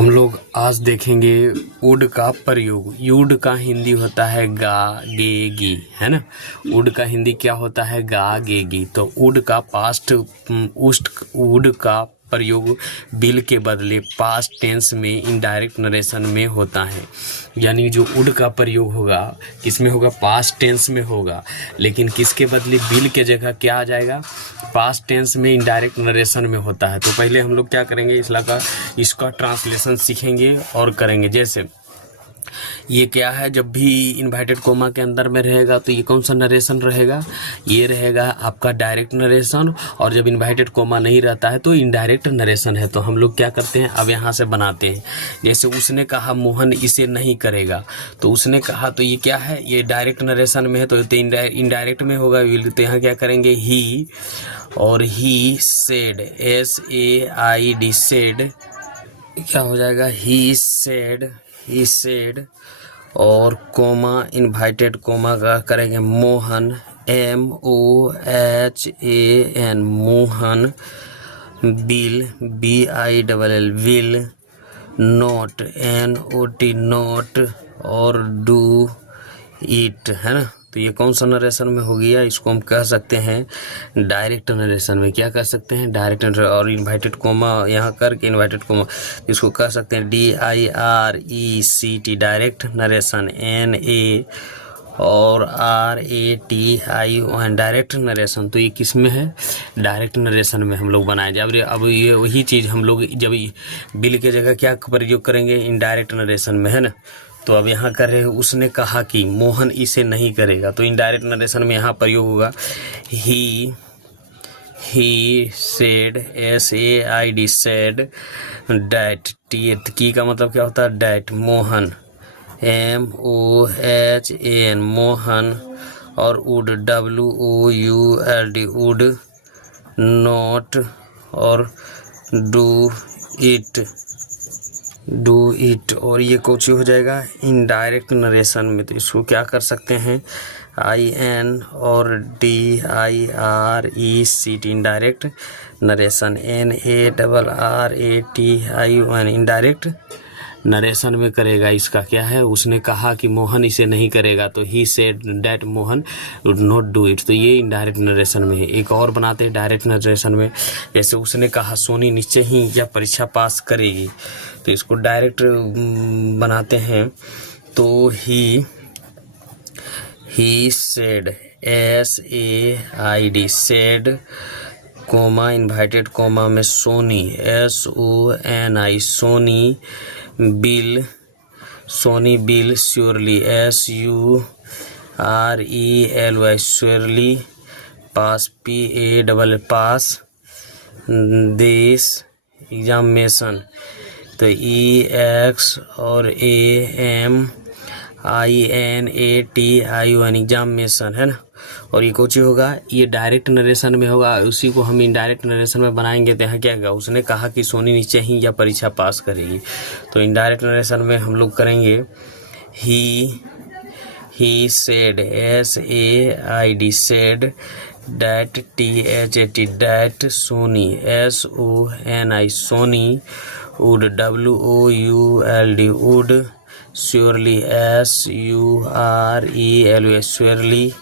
हम लोग आज देखेंगे उड का प्रयोग। युड का हिंदी होता है गा गे गी, है ना। उड का हिंदी क्या होता है? गा गे गी। तो उड का पास्ट उड का प्रयोग बिल के बदले पास्ट टेंस में इनडायरेक्ट नरेशन में होता है। यानी जो उड का प्रयोग होगा किसमें होगा? पास्ट टेंस में होगा, लेकिन किसके बदले? बिल के जगह क्या आ जाएगा? पास्ट टेंस में इनडायरेक्ट नरेशन में होता है। तो पहले हम लोग क्या करेंगे, इसका ट्रांसलेशन सीखेंगे और करेंगे। जैसे ये क्या है, जब भी इन्वर्टेड कोमा के अंदर में रहेगा तो ये कौन सा नरेशन रहेगा? ये रहेगा आपका डायरेक्ट नरेशन। और जब इन्वर्टेड कोमा नहीं रहता है तो इनडायरेक्ट नरेशन है। तो हम लोग क्या करते हैं, अब यहाँ से बनाते हैं। जैसे उसने कहा मोहन इसे नहीं करेगा, तो उसने कहा तो ये क्या है? ये डायरेक्ट नरेशन में है, तो इनडायरेक्ट में होगा। तो यहाँ क्या करेंगे, ही और ही सेड, SAID सेड क्या हो जाएगा? ही सेड और कोमा इनवाइटेड कोमा का करेंगे Mohan, MOHAN Mohan, bill BILL will, note NOT note और डू इट, है ना। तो ये कौन सा नरेशन में हो गया? इसको हम कह सकते हैं डायरेक्ट नरेशन में। क्या कह सकते हैं? Direct narration. और इनवाइटेड कोमा यहाँ करके इनवाइटेड कोमा इसको कह सकते हैं DIRECT डायरेक्ट नरेशन, NA और RATION डायरेक्ट नरेशन। तो ये किस में है? डायरेक्ट नरेशन में हम लोग बनाए। जब अब ये वही चीज़ हम लोग जब बिल के जगह क्या प्रयोग करेंगे? इनडायरेक्ट नरेशन में, है ना। तो अब यहाँ कर रहे, उसने कहा कि मोहन इसे नहीं करेगा, तो इनडायरेक्ट नरेशन में यहाँ प्रयोग होगा ही सेड, SAID सेड डैट, की का मतलब क्या होता है? डैट मोहन, MOHAN मोहन और वुड WOULD वुड, नोट और डू इट और ये कुछ हो जाएगा इनडायरेक्ट नरेशन में। तो इसको क्या कर सकते हैं? IN और DIRECT indirect narration, NARRATION indirect narration में करेगा। इसका क्या है? उसने कहा कि मोहन इसे नहीं करेगा, तो he said that Mohan would not do it. तो ये इनडायरेक्ट नरेशन में है। एक और बनाते हैं डायरेक्ट नरेशन में। जैसे उसने कहा सोनी निश्चय ही यह परीक्षा पास करेगी, तो इसको डायरेक्ट बनाते हैं। तो he said, SAID said comma invited comma में Soni, SONI Soni, will surely, SURELY surely, pass PASS this examination. तो EX और AMINATION एग्जामिनेशन, है ना। और ये कुछ होगा, ये डायरेक्ट नरेशन में होगा। उसी को हम इनडायरेक्ट नरेशन में बनाएंगे। तो यहाँ क्या होगा? उसने कहा कि सोनी नीचे ही या परीक्षा पास करेगी, तो इनडायरेक्ट नरेशन में हम लोग करेंगे he said, SAID said that THAT that Soni, SONI Soni, would WOULD would, surely SURELY surely,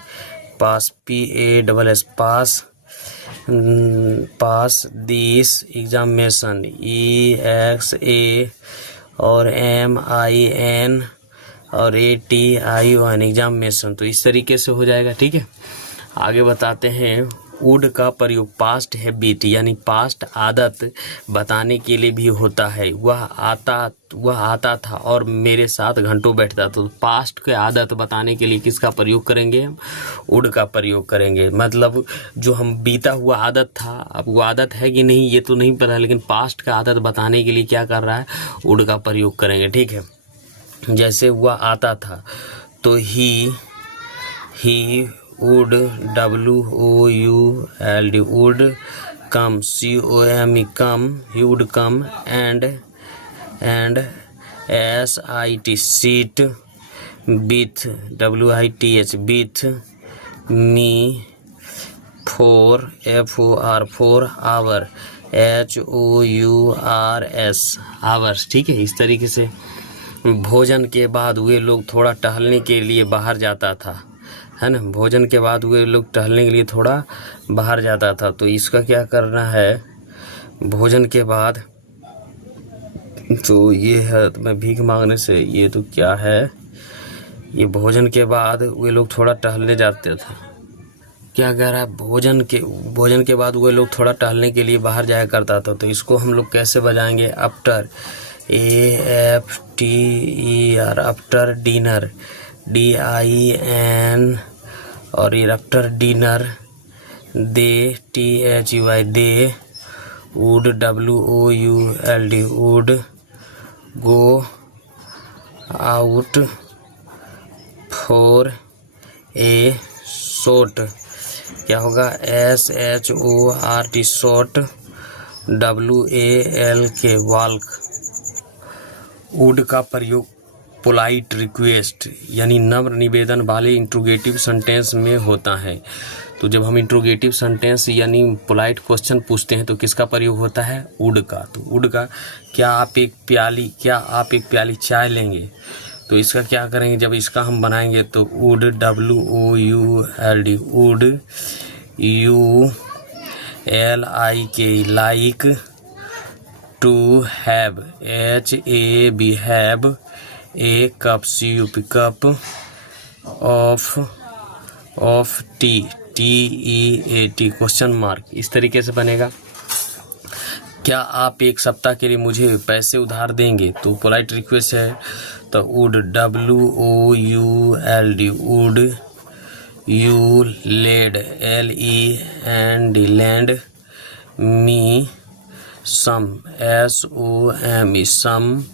pass PASS pass this examination, EXA और MIN और ATION एग्जामिनेशन। तो इस तरीके से हो जाएगा, ठीक है। आगे बताते हैं। वुड का प्रयोग पास्ट हैबिट यानी पास्ट आदत बताने के लिए भी होता है। वह आता था और मेरे साथ घंटों बैठता था। तो पास्ट के आदत बताने के लिए किसका प्रयोग करेंगे? वुड का प्रयोग करेंगे। मतलब जो हम बीता हुआ आदत था, अब वो आदत है कि नहीं ये तो नहीं पता, लेकिन पास्ट का आदत बताने के लिए क्या कर रहा है? वुड का प्रयोग करेंगे, ठीक है। जैसे वह आता था तो ही would WOULD would come, COME come, he would come, and SIT sit, with WITH with me, for FOR 4 hour, HOURS hours, ठीक है। इस तरीके से भोजन के बाद वे लोग थोड़ा टहलने के लिए बाहर जाता था, है ना। भोजन के बाद वे लोग टहलने के लिए थोड़ा बाहर जाता था। तो इसका क्या करना है, भोजन के बाद, तो ये है, तो मैं भीख मांगने से, ये तो क्या है, ये भोजन के बाद वे लोग थोड़ा टहलने जाते थे। क्या कह रहा है, भोजन के बाद वे लोग थोड़ा टहलने के लिए बाहर जाया करता था। तो इसको हम लोग कैसे बजाएंगे, after, AFTER, after dinner, DIN, और ये after dinner, they, THUI, they, would, WOULD, would, go out for a shot, क्या होगा, SHORT, shot, WALK, walk. Would का प्रयोग पोलाइट रिक्वेस्ट यानी नम्र निवेदन वाले इंट्रोगेटिव सेंटेंस में होता है। तो जब हम इंट्रोगेटिव सेंटेंस यानी पोलाइट क्वेश्चन पूछते हैं तो किसका प्रयोग होता है, वुड का। तो वुड का, क्या आप एक प्याली चाय लेंगे, तो इसका क्या करेंगे, जब इसका हम बनाएंगे तो would, WOULD, would, ULIK, like, to have, HAB, have, a cup, CUP, cup, of tea, TEAT, question mark. इस तरीके से बनेगा। क्या आप एक सप्ताह के लिए मुझे पैसे उधार देंगे, तो पोलाइट रिक्वेस्ट है, तो would, WOULD, would, you lend, LEND, lend, me some, SOME, some,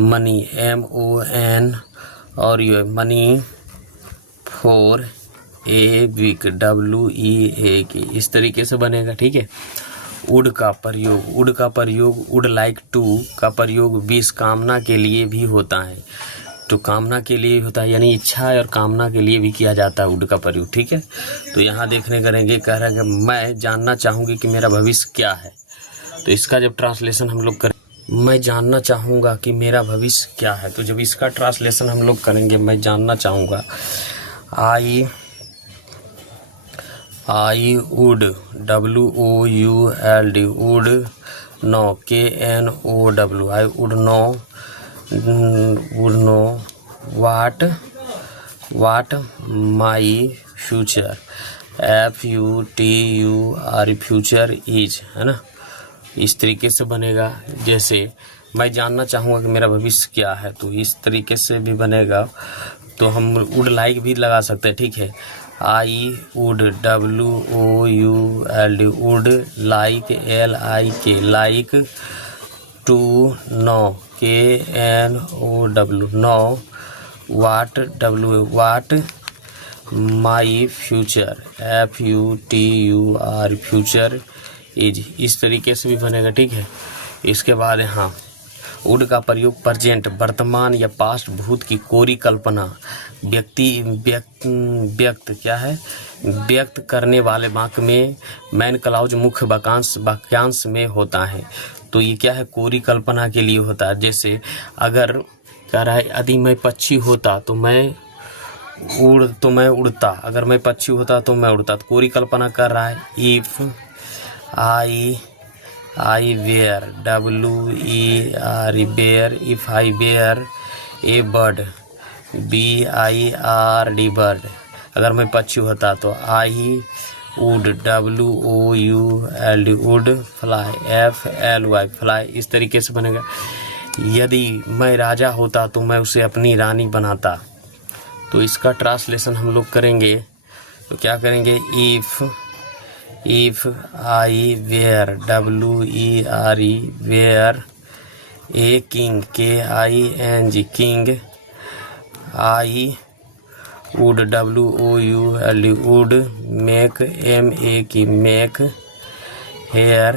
money, MON, और ये money, for a week, WEAK। इस तरीके से बनेगा, ठीक है। वुड का प्रयोग, वुड लाइक टू का प्रयोग विश, कामना के लिए भी होता है। तो कामना के लिए होता है यानी इच्छा और कामना के लिए भी किया जाता है वुड का प्रयोग, ठीक है। तो यहाँ देखने करेंगे, कह रहा है कि मैं जानना चाहूँगी कि मेरा भविष्य क्या है। तो इसका जब ट्रांसलेशन हम लोग करें, मैं जानना चाहूँगा कि मेरा भविष्य क्या है, तो जब इसका ट्रांसलेशन हम लोग करेंगे, मैं जानना चाहूँगा, आई would, WOULD, would know, KNOW, I would know what my future, FUTUR, future is, है ना। इस तरीके से बनेगा। जैसे मैं जानना चाहूँगा कि मेरा भविष्य क्या है, तो इस तरीके से भी बनेगा। तो हम वुड लाइक भी लगा सकते हैं, ठीक है। I would, WOULD, would like, LIK, like, to know, KNOW, know, what, what my future, FUTUR, future is. इस तरीके से भी बनेगा, ठीक है। इसके बाद यहाँ वुड का प्रयोग प्रेजेंट, वर्तमान या पास्ट, भूत की कोरी कल्पना, व्यक्त करने वाले वाक्य में मैन क्लाउज मुख्य वाक्यांश में होता है। तो ये क्या है, कोरी कल्पना के लिए होता है। जैसे अगर कह रहा है, यदि मैं पक्षी होता तो मैं उड़ता, अगर मैं पक्षी होता तो मैं उड़ता, तो कोरी कल्पना कर रहा है। If I wear, WER, bear, if I wear a bird, BIRD, bird, अगर मैं पक्षी होता तो I would, WOULD, would fly, FLY, fly। इस तरीके से बनेगा। यदि मैं राजा होता तो मैं उसे अपनी रानी बनाता। तो इसका ट्रांसलेशन हम लोग करेंगे, तो क्या करेंगे, if I were, WER, were a king, KING, king, I would, WOULD, would make, MAK, make, her,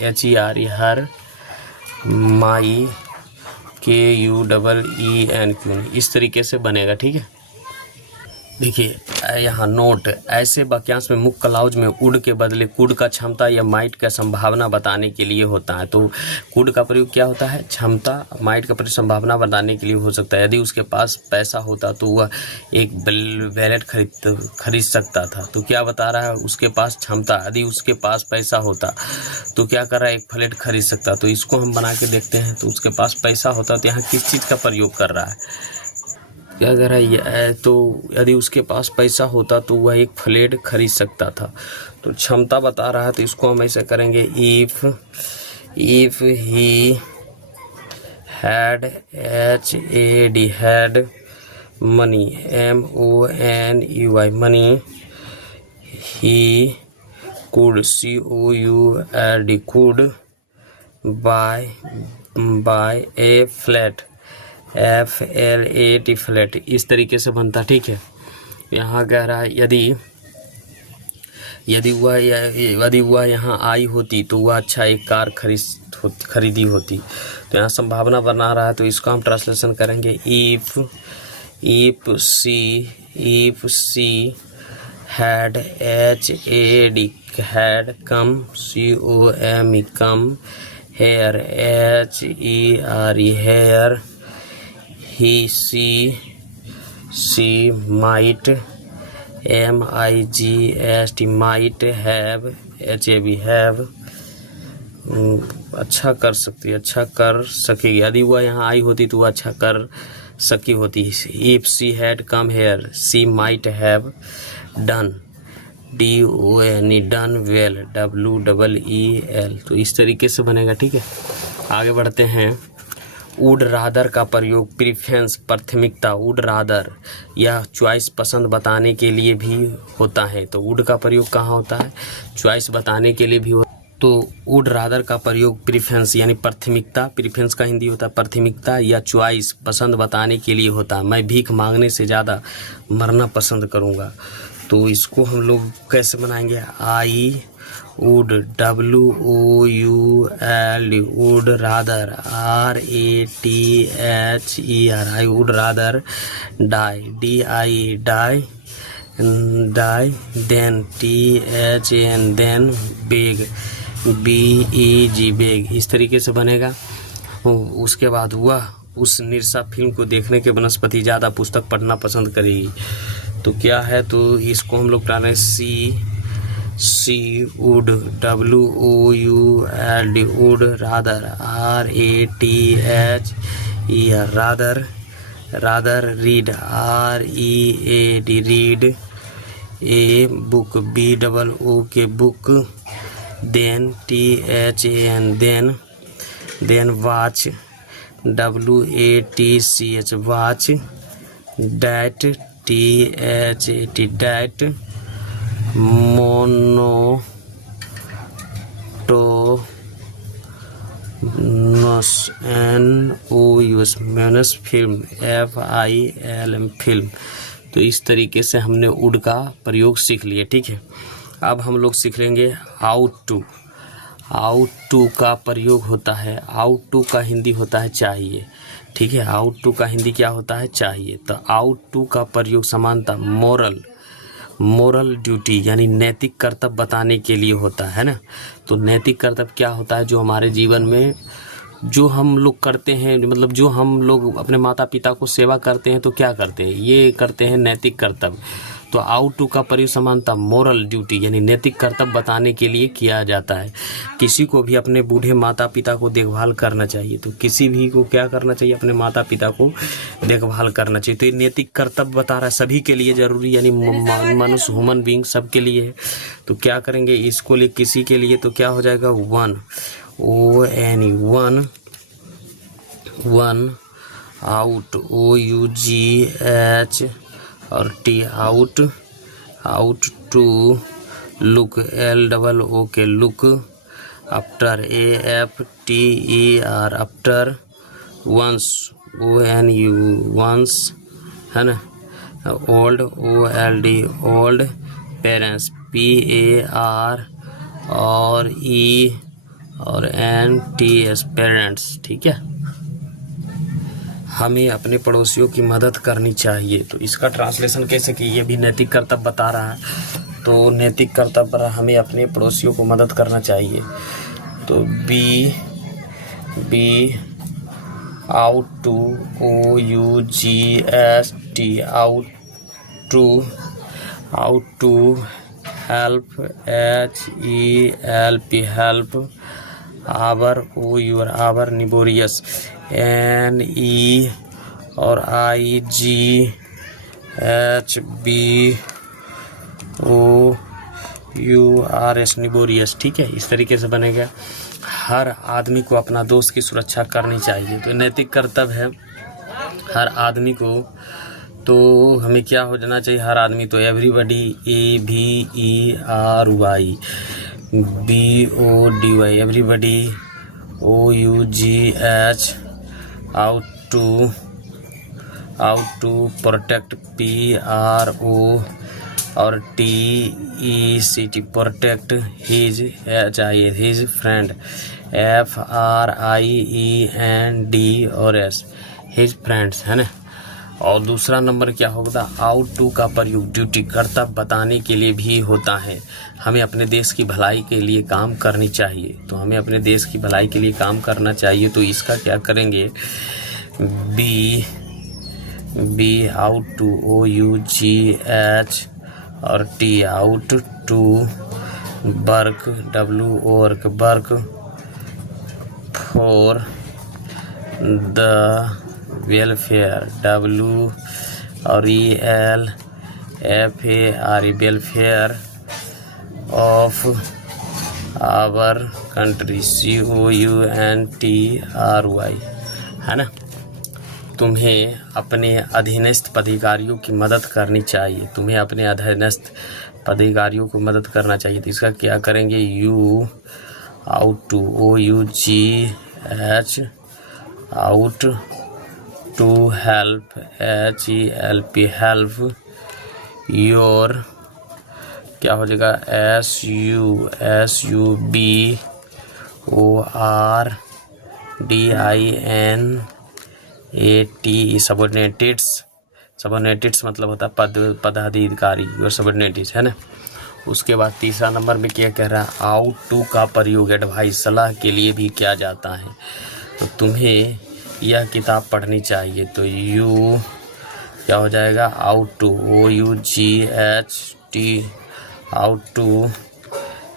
HER, my, KUEEN, क्यों। इस तरीके से बनेगा, ठीक है। देखिए यहाँ नोट, ऐसे वाक्यांश में मुख्य क्लाउज में वुड के बदले कुड का क्षमता या माइट का संभावना बताने के लिए होता है। तो कुड का प्रयोग क्या होता है? क्षमता, माइट का प्रयोग संभावना बताने के लिए हो सकता है। यदि उसके पास पैसा होता तो वह एक बैलेट खरीद सकता था। तो क्या बता रहा है? उसके पास क्षमता, यदि उसके पास पैसा होता तो क्या कर रहा है? एक फ्लैट खरीद सकता। तो इसको हम बना के देखते हैं। तो उसके पास पैसा होता तो यहाँ किस चीज़ का प्रयोग कर रहा है? क्या कह रहा है? तो यदि उसके पास पैसा होता तो वह एक फ्लैट खरीद सकता था। तो क्षमता बता रहा है तो इसको हम ऐसे करेंगे, if he had, HAD had money, MONEY money, he could, COULD could buy a flat, FLAT flat. इस तरीके से बनता। ठीक है, यहाँ कह रहा है यदि वह यहाँ आई होती तो वह अच्छा एक कार खरीदी होती। तो यहाँ संभावना बना रहा है तो इसको हम ट्रांसलेशन करेंगे, if she had, HAD had come, COME come, here, HERE here, he, she might, MIGST might have, HAV have, अच्छा कर सकेगी। यदि वह यहाँ आई होती तो वह अच्छा कर सकी होती। If she had come here, she might have done, DONE done well, WEEL। तो इस तरीके से बनेगा। ठीक है, आगे बढ़ते हैं। वुड रादर का प्रयोग प्रीफरेंस, प्राथमिकता, वुड रादर या चॉइस, पसंद बताने के लिए भी होता है। तो वुड का प्रयोग कहाँ होता है? चॉइस बताने के लिए भी होता है। तो वुड रादर का प्रयोग प्रीफरेंस यानी प्राथमिकता, प्रीफरेंस का हिंदी होता है प्राथमिकता, या चॉइस, पसंद बताने के लिए होता है। मैं भीख मांगने से ज़्यादा मरना पसंद करूँगा। तो इसको हम लोग कैसे बनाएंगे? I would, WOULD, would rather, RATHER, I would rather die, DIE die, than, THAN than, beg, BEG beg. इस तरीके से बनेगा। उसके बाद वह उस निरसा फिल्म को देखने के वनस्पति ज़्यादा पुस्तक पढ़ना पसंद करेगी। तो क्या है? तो इसको हम लोग डालें, she would, WOULD would rather, RATHER rather read, READ read, a book, BOOK book, than, THAN than watch, WATCH watch, that, THAT that, monotonous, NOUS मोनस फिल्म, FILM फिल्म। तो इस तरीके से हमने वुड का प्रयोग सीख लिए। ठीक है, अब हम लोग सीख लेंगे आउट टू का प्रयोग होता है। आउट टू का हिंदी होता है चाहिए। ठीक है, आउट टू का हिंदी क्या होता है? चाहिए। तो आउट टू का प्रयोग समानता मोरल ड्यूटी यानी नैतिक कर्तव्य बताने के लिए होता है ना। तो नैतिक कर्तव्य क्या होता है? जो हमारे जीवन में जो हम लोग करते हैं, मतलब जो हम लोग अपने माता पिता को सेवा करते हैं तो क्या करते हैं? ये करते हैं नैतिक कर्तव्य। तो आउट टू का प्रयोग समानता मोरल ड्यूटी यानी नैतिक कर्तव्य बताने के लिए किया जाता है। किसी को भी अपने बूढ़े माता पिता को देखभाल करना चाहिए। तो किसी भी को क्या करना चाहिए? अपने माता पिता को देखभाल करना चाहिए। तो ये नैतिक कर्तव्य बता रहा है, सभी के लिए जरूरी यानी मनुष्य, ह्यूमन बीइंग सबके लिए है। तो क्या करेंगे? इसको लिए किसी के लिए तो क्या हो जाएगा? One, ONE one, ought, OUGH और T ought to, look, LOOK look, after, AFTER after, one's, ONE one's, है ना, old, OLD old, parents, PAR और ENTS पेरेंट्स। ठीक है, हमें अपने पड़ोसियों की मदद करनी चाहिए। तो इसका ट्रांसलेशन कैसे कि ये भी नैतिक कर्तव्य बता रहा है। तो नैतिक कर्तव्य पर हमें अपने पड़ोसियों को मदद करना चाहिए। तो be out to out to help help our neighbours NE और IGHBOURS निबोरियस। ठीक है, इस तरीके से बनेगा। हर आदमी को अपना दोस्त की सुरक्षा करनी चाहिए। तो नैतिक कर्तव्य है हर आदमी को। तो हमें क्या हो जाना चाहिए, हर आदमी। तो everybody AVERY BODY everybody OUGH ought to protect PRO और TECT protect his friend FRIEND और S हिज फ्रेंड्स, है ना। और दूसरा नंबर क्या होगा, आउट टू का प्रयोग ड्यूटी कर्तव्य बताने के लिए भी होता है। हमें अपने देश की भलाई के लिए काम करनी चाहिए। तो हमें अपने देश की भलाई के लिए काम करना चाहिए। तो इसका क्या करेंगे, बी आउट टू OUGH और T ought to work work for the welfare W और ELFARE welfare of our country COUNTRY, है ना। तुम्हें अपने अधीनस्थ अधिकारियों की मदद करनी चाहिए। तुम्हें अपने अधीनस्थ अधिकारियों को मदद करना चाहिए। तो इसका क्या करेंगे, U ought to OUGH ought to help HELP help your, क्या हो जाएगा, SUBORDINAT सबऑर्डिनेटेड्स मतलब होता है पदाधिकारी और सबऑर्डिनेट्स, है ना। उसके बाद तीसरा नंबर में क्या कह रहा है, आउट टू का प्रयोग एडवाइस सलाह के लिए भी किया जाता है। तो तुम्हें यह किताब पढ़नी चाहिए। तो यू क्या हो जाएगा, ought to OUGHT ought to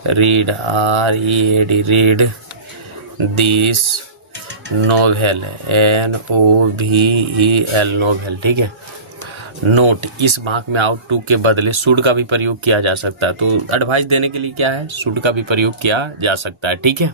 read READ this novel NOVEL novel. ठीक है। नोट, इस भाग में आउट टू के बदले शुड का भी प्रयोग किया जा सकता है। तो एडवाइस देने के लिए क्या है, शुड का भी प्रयोग किया जा सकता है। ठीक है।